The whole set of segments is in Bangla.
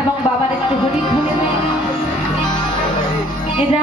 এবং বাবার একটু হরিণ ধরে নেয় এরা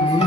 Mm-hmm.